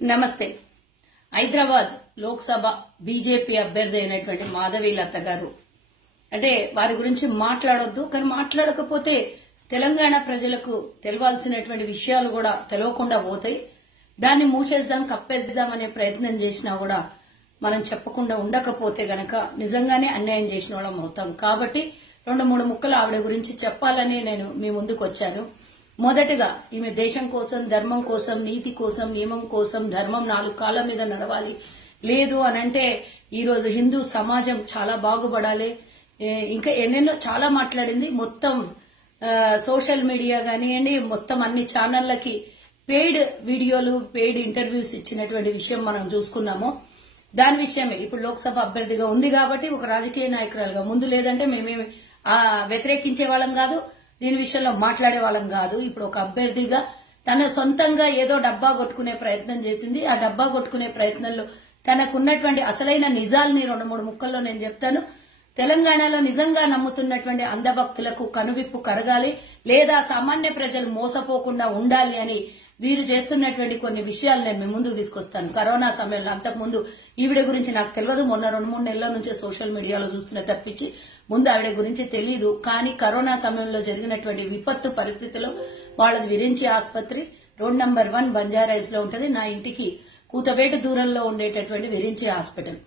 నమస్తే. హైదరాబాద్ లోక్సభ బీజేపీ అభ్యర్థి అయినటువంటి మాధవి లత గారు అంటే వారి గురించి మాట్లాడొద్దు, కానీ మాట్లాడకపోతే తెలంగాణ ప్రజలకు తెలవాల్సినటువంటి విషయాలు కూడా తెలవకుండా పోతాయి. దాన్ని మూసేద్దాం, కప్పేద్దాం అనే ప్రయత్నం చేసినా కూడా మనం చెప్పకుండా ఉండకపోతే గనక నిజంగానే అన్యాయం చేసిన వాళ్ళం అవుతాం. కాబట్టి 2-3 ముక్కలు ఆవిడ గురించి చెప్పాలని నేను మీ ముందుకు వచ్చాను. మొదటగా ఈమె దేశం కోసం, ధర్మం కోసం, నీతి కోసం, నియమం కోసం, ధర్మం 4 కాళ్ళ మీద నడవాలి, లేదు అనంటే ఈ రోజు హిందూ సమాజం చాలా బాగుపడాలి, ఇంకా ఎన్నెన్నో చాలా మాట్లాడింది. మొత్తం సోషల్ మీడియా కానివ్వండి, మొత్తం అన్ని ఛానళ్లకి పెయిడ్ వీడియోలు, పెయిడ్ ఇంటర్వ్యూస్ ఇచ్చినటువంటి విషయం మనం చూసుకున్నాము. దాని విషయమే ఇప్పుడు లోక్సభ అభ్యర్థిగా ఉంది కాబట్టి ఒక రాజకీయ నాయకురాలుగా, ముందు లేదంటే మేమేమి వ్యతిరేకించే వాళ్ళం కాదు, దీని విషయంలో మాట్లాడే వాళ్ళం కాదు. ఇప్పుడు ఒక అభ్యర్థిగా తన సొంతంగా ఏదో డబ్బా కొట్టుకునే ప్రయత్నం చేసింది. ఆ డబ్బా కొట్టుకునే ప్రయత్నంలో తనకున్నటువంటి అసలైన నిజాల్ని 2-3 ముక్కల్లో నేను చెప్తాను. తెలంగాణలో నిజంగా నమ్ముతున్నటువంటి అంధభక్తులకు కనువిప్పు కరగాలి, లేదా సామాన్య ప్రజలు మోసపోకుండా ఉండాలి అని వీరు చేస్తున్నటువంటి కొన్ని విషయాలు నేను మీ ముందుకు తీసుకొస్తాను. కరోనా సమయంలో, అంతకుముందు ఈవిడ గురించి నాకు తెలియదు, మొన్న 2-3 నెలల నుంచే సోషల్ మీడియాలో చూస్తున్న తప్పించి ముందు ఆవిడ గురించి తెలియదు. కానీ కరోనా సమయంలో జరిగినటువంటి విపత్తు పరిస్థితిలో వాళ్ళది విరించి ఆసుపత్రి రోడ్ నంబర్ 1 బంజారాయిల్స్ లో ఉంటది. నా ఇంటికి కూతవేట దూరంలో ఉండేటటువంటి విరించి హాస్పిటల్.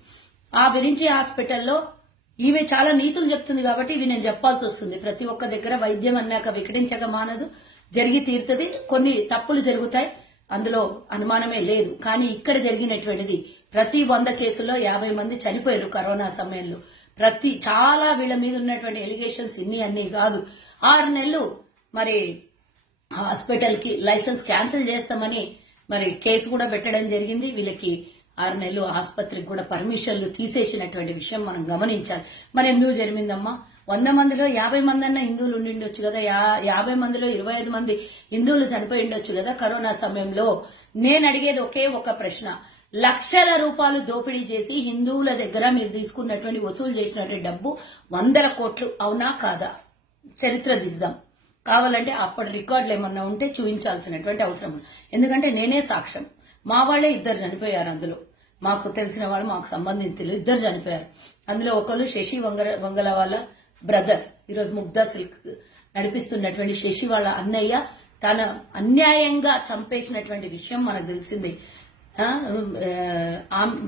ఆ విరించి హాస్పిటల్లో ఈమె చాలా నీతులు చెప్తుంది కాబట్టి ఇవి నేను చెప్పాల్సి వస్తుంది. ప్రతి ఒక్క దగ్గర వైద్యం అన్నాక వికటించక మానదు, జరిగి తీరుతుంది. కొన్ని తప్పులు జరుగుతాయి, అందులో అనుమానమే లేదు. కానీ ఇక్కడ జరిగినటువంటిది ప్రతి 100 కేసుల్లో 50 మంది చనిపోయారు కరోనా సమయంలో. చాలా వీళ్ళ మీద ఉన్నటువంటి ఎలిగేషన్స్ అన్ని కాదు. 6 నెలలు మరి హాస్పిటల్ కి లైసెన్స్ క్యాన్సిల్ చేస్తామని మరి కేసు కూడా పెట్టడం జరిగింది. వీళ్ళకి 6 నెలలు ఆసుపత్రికి కూడా పర్మిషన్లు తీసేసినటువంటి విషయం మనం గమనించాలి. మరి ఎందుకు జరిగిందమ్మా? 100 మందిలో 50 మంది అన్న హిందువులు ఉండిండొచ్చు కదా, 50 మందిలో 25 మంది హిందువులు చనిపోయి ఉండొచ్చు కదా కరోనా సమయంలో. నేను అడిగేది ఒకే ఒక ప్రశ్న, లక్షల రూపాయలు దోపిడీ చేసి హిందువుల దగ్గర మీరు తీసుకున్నటువంటి వసూలు చేసినటువంటి డబ్బు 100 కోట్లు అవునా కాదా? చరిత్ర తీద్దాం. కావాలంటే అప్పటి రికార్డులు ఏమన్నా ఉంటే చూపించాల్సినటువంటి అవసరం ఉంది. ఎందుకంటే నేనే సాక్ష్యం. మా వాళ్లే 2 చనిపోయారు. అందులో మాకు తెలిసిన వాళ్ళు, మాకు సంబంధించిన 2 చనిపోయారు. అందులో ఒకరు శశి వంగల వాళ్ళ బ్రదర్, ఈరోజు ముగ్ధా సిల్క్ నడిపిస్తున్నటువంటి శశి వాళ్ళ అన్నయ్య తన అన్యాయంగా చంపేసినటువంటి విషయం మనకు తెలిసింది.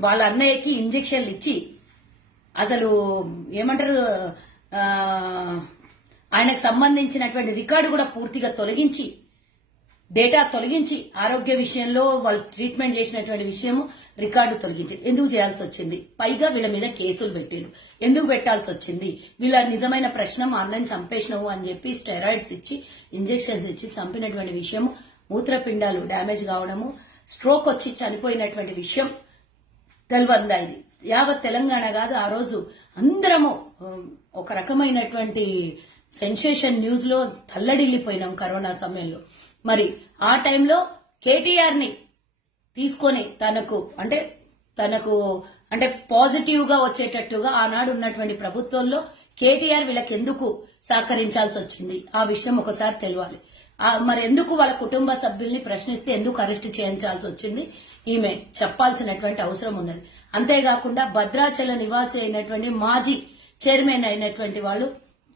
వాళ్ళ అన్నయ్యకి ఇంజెక్షన్లు ఇచ్చి అసలు ఏమంటారు, ఆయనకు సంబంధించినటువంటి రికార్డు కూడా పూర్తిగా తొలగించి, డేటా తొలగించి, ఆరోగ్య విషయంలో వాళ్ళు ట్రీట్మెంట్ చేసినటువంటి విషయము రికార్డు తొలగించి ఎందుకు చేయాల్సి వచ్చింది? పైగా వీళ్ళ మీద కేసులు పెట్టారు. ఎందుకు పెట్టాల్సి వచ్చింది? వీళ్ళ నిజమైన ప్రశ్న, మా అన్నని చంపేసినవు అని చెప్పి స్టెరాయిడ్స్ ఇచ్చి, ఇంజెక్షన్స్ ఇచ్చి చంపినటువంటి విషయము, మూత్రపిండాలు డ్యామేజ్ కావడము, స్ట్రోక్ వచ్చి చనిపోయినటువంటి విషయం తెలివందా? ఇది యావత్ తెలంగాణ కాదు, ఆ రోజు అందరము ఒక రకమైనటువంటి సెన్సేషన్ న్యూస్ లో తల్లడిల్లిపోయినాం కరోనా సమయంలో. మరి ఆ టైంలో కేటీఆర్ ని తీసుకొని తనకు అంటే పాజిటివ్ గా వచ్చేటట్టుగా ఆనాడు ఉన్నటువంటి ప్రభుత్వంలో కేటీఆర్ వీళ్ళకి ఎందుకు సహకరించాల్సి వచ్చింది? ఆ విషయం ఒకసారి తెలియాలి. మరి ఎందుకు వాళ్ళ కుటుంబ సభ్యుల్ని ప్రశ్నిస్తే ఎందుకు అరెస్ట్ చేయించాల్సి వచ్చింది? ఈమె చెప్పాల్సినటువంటి అవసరం ఉన్నది. అంతేకాకుండా భద్రాచల నివాసి అయినటువంటి మాజీ చైర్మన్ అయినటువంటి వాళ్ళు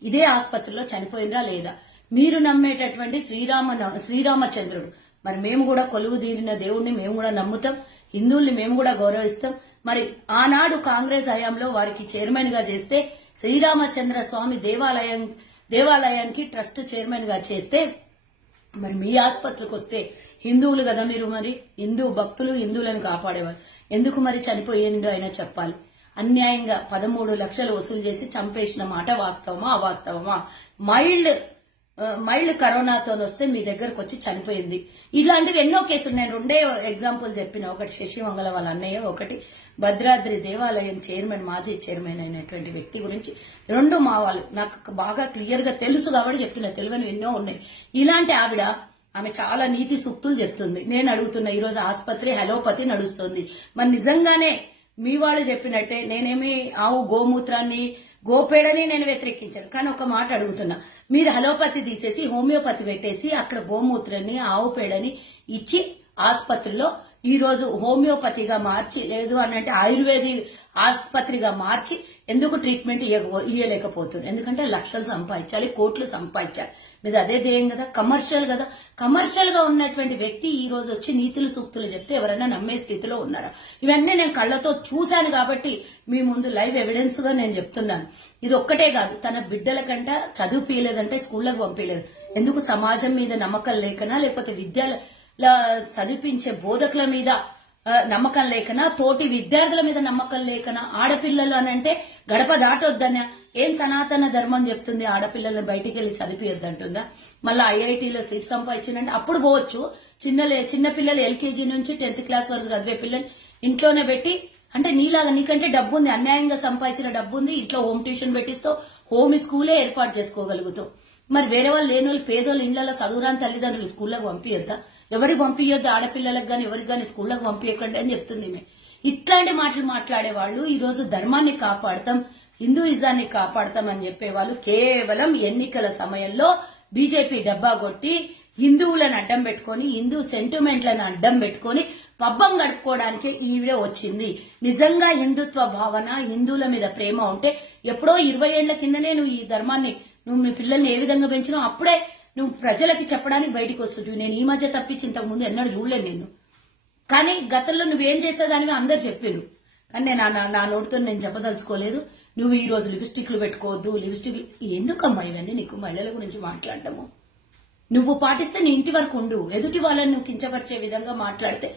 ఇదే ఆసుపత్రిలో చనిపోయినరా లేదా? మీరు నమ్మేటటువంటి శ్రీరామచంద్రుడు, మరి మేము కూడా కొలువు తీరిన దేవుణ్ణి మేము కూడా నమ్ముతాం, హిందువుల్ని మేము కూడా గౌరవిస్తాం. మరి ఆనాడు కాంగ్రెస్ హయాంలో వారికి చైర్మన్ గా చేస్తే, శ్రీరామచంద్ర స్వామి దేవాలయానికి ట్రస్ట్ చైర్మన్ గా చేస్తే, మరి మీ ఆసుపత్రికి వస్తే హిందువులు కదా మీరు, మరి హిందూ భక్తులు, హిందువులను కాపాడేవారు, ఎందుకు మరి చనిపోయిందో అయినా చెప్పాలి. అన్యాయంగా 13 లక్షలు వసూలు చేసి చంపేసిన మాట వాస్తవమా అవాస్తవమా? మైల్డ్ కరోనాతో వస్తే మీ దగ్గరకు వచ్చి చనిపోయింది. ఇలాంటివి ఎన్నో కేసులు. నేను 2 ఎగ్జాంపుల్ చెప్పిన, ఒకటి శశి వంగల వాళ్ళ అన్నయ్య, ఒకటి భద్రాద్రి దేవాలయం చైర్మన్, మాజీ చైర్మన్ అయినటువంటి వ్యక్తి గురించి. 2 మా వాళ్ళు నాకు బాగా క్లియర్ గా తెలుసు కాబట్టి చెప్తున్నా, తెలియని ఎన్నో ఉన్నాయి. ఇలాంటి ఆమె చాలా నీతి సూక్తులు చెప్తుంది. నేను అడుగుతున్నా, ఈ రోజు ఆసుపత్రి హలోపతి నడుస్తుంది. మరి నిజంగానే మీ వాళ్ళు చెప్పినట్టే నేనేమి ఆవు గోమూత్రాన్ని, గోపేడని నేను వ్యతిరేకించాను, కానీ ఒక మాట అడుగుతున్నా, మీరు హలోపతి తీసేసి హోమియోపతి పెట్టేసి అక్కడ గోమూత్రాన్ని, ఆవు పేడని ఇచ్చి ఆసుపత్రిలో ఈ రోజు హోమియోపతిగా మార్చి, లేదు అనంటే ఆయుర్వేదిక్ ఆసుపత్రిగా మార్చి ఎందుకు ట్రీట్మెంట్ ఇవ్వలేకపోతున్నారు? ఎందుకంటే లక్షలు సంపాదించాలి, కోట్లు సంపాదించాలి. మీద అదే ధ్యేయం కదా, కమర్షియల్ కదా. కమర్షియల్ గా ఉన్నటువంటి వ్యక్తి ఈ రోజు వచ్చి నీతులు సూక్తులు చెప్తే ఎవరైనా నమ్మే స్థితిలో ఉన్నారా? ఇవన్నీ నేను కళ్లతో చూశాను కాబట్టి మీ ముందు లైవ్ ఎవిడెన్స్ గా నేను చెప్తున్నాను. ఇది ఒక్కటే కాదు, తన బిడ్డల కంట చదువుపీయలేదంటే స్కూళ్లకు పంపించలేదు. ఎందుకు? సమాజం మీద నమ్మకం లేకనా, లేకపోతే చదివించే బోధకుల మీద నమ్మకం లేకనా, తోటి విద్యార్థుల మీద నమ్మకం లేకనా? ఆడపిల్లలు అనంటే గడప దాటొద్దనా? ఏం సనాతన ధర్మం చెప్తుంది ఆడపిల్లలను బయటికి వెళ్లి చదివియొద్దంటుందా? మళ్ళీ ఐఐటీలో సీట్ సంపాదించిందంటే అప్పుడు పోవచ్చు. చిన్న పిల్లలు ఎల్కేజీ నుంచి 10th క్లాస్ వరకు చదివే పిల్లలు ఇంట్లోనే పెట్టి, అంటే నీలాగా నీకంటే డబ్బు ఉంది, అన్యాయంగా సంపాదించిన డబ్బు ఉంది, ఇంట్లో హోమ్ ట్యూషన్ పెట్టిస్తావు, హోమ్ స్కూలే ఏర్పాటు చేసుకోగలుగుతావు. మరి వేరే వాళ్ళు లేని వాళ్ళు పేదోళ్ళు ఇళ్లలో చదువురాని తల్లిదండ్రులు స్కూళ్లకు పంపించొద్దా? ఎవరికి పంపించొద్దు? ఆడపిల్లలకు గాని ఎవరికి గాని స్కూళ్లకు పంపించకండి అని చెప్తుంది. ఇట్లాంటి మాటలు మాట్లాడే వాళ్ళు ఈ రోజు ధర్మాన్ని కాపాడతాం, హిందూయిజాన్ని కాపాడతాం అని చెప్పేవాళ్ళు కేవలం ఎన్నికల సమయంలో బీజేపీ డబ్బా కొట్టి హిందువులను అడ్డం పెట్టుకుని, హిందూ సెంటిమెంట్లను అడ్డం పెట్టుకుని పబ్బం గడుపుకోవడానికి ఈవిడే వచ్చింది. నిజంగా హిందుత్వ భావన, హిందువుల మీద ప్రేమ ఉంటే ఎప్పుడో 20 ఏళ్ల కిందనే నువ్వు ఈ ధర్మాన్ని, నువ్వు మీ పిల్లల్ని ఏ విధంగా పెంచినావు అప్పుడే నువ్వు ప్రజలకి చెప్పడానికి బయటకు వస్తుంటావు. నేను ఈ మధ్య తప్పించి ఇంతకు ముందు ఎన్నడూ చూడలేదు నేను. కానీ గతంలో నువ్వేం చేసేదానివి అందరు చెప్పారు, కానీ నేను నా నోటితో నేను చెప్పదలుచుకోలేదు. నువ్వు ఈ రోజు లిప్స్టిక్లు పెట్టుకోవద్దు, లిప్స్టిక్లు ఎందుకమ్మా ఇవన్నీ? నీకు మహిళల గురించి మాట్లాడటము నువ్వు పాటిస్తే నీ ఇంటి వరకు ఉండు. ఎదుటి వాళ్ళని నువ్వు కించపరిచే విధంగా మాట్లాడితే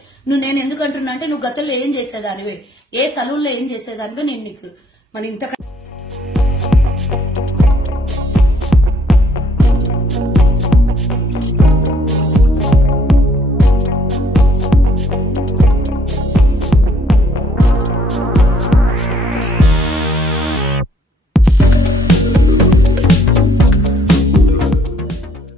నేను ఎందుకంటున్నా అంటే నువ్వు గతంలో ఏం చేసేదానివే, ఏ సలూన్లో ఏం చేసేదానివే నేను నీకు మరి ఇంత